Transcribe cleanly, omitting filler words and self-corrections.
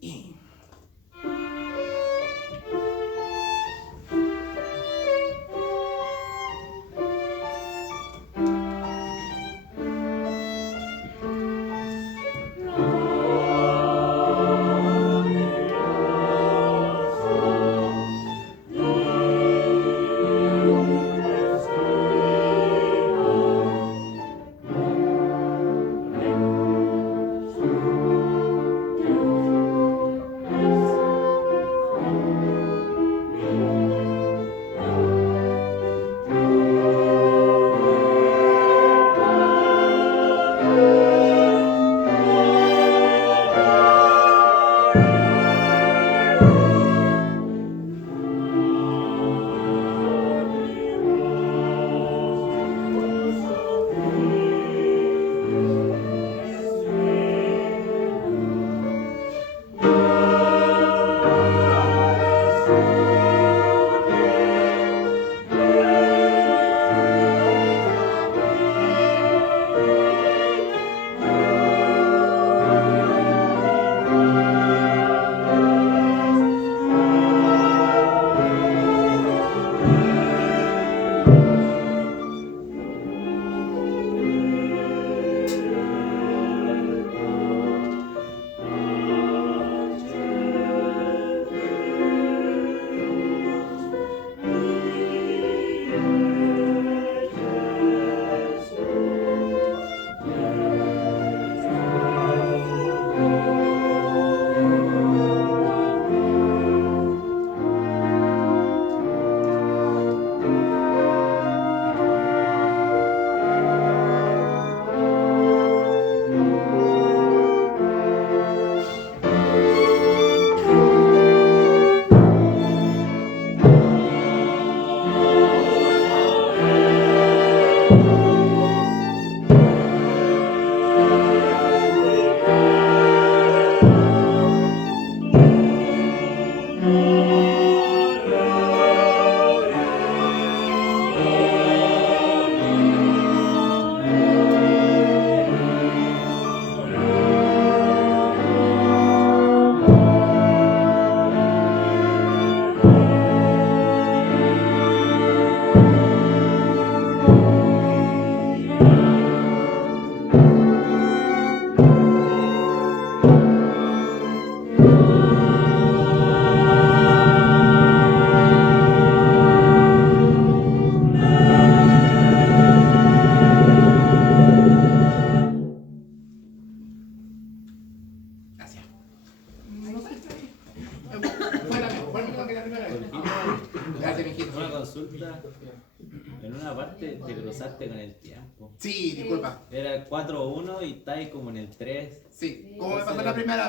Y... Gracias. No sé. Gracias, mijito. Una consulta. En una parte te cruzaste con el tiempo. Sí, disculpa. Era el 4-1 y está ahí como en el 3. Sí, como me pasó la primera vez.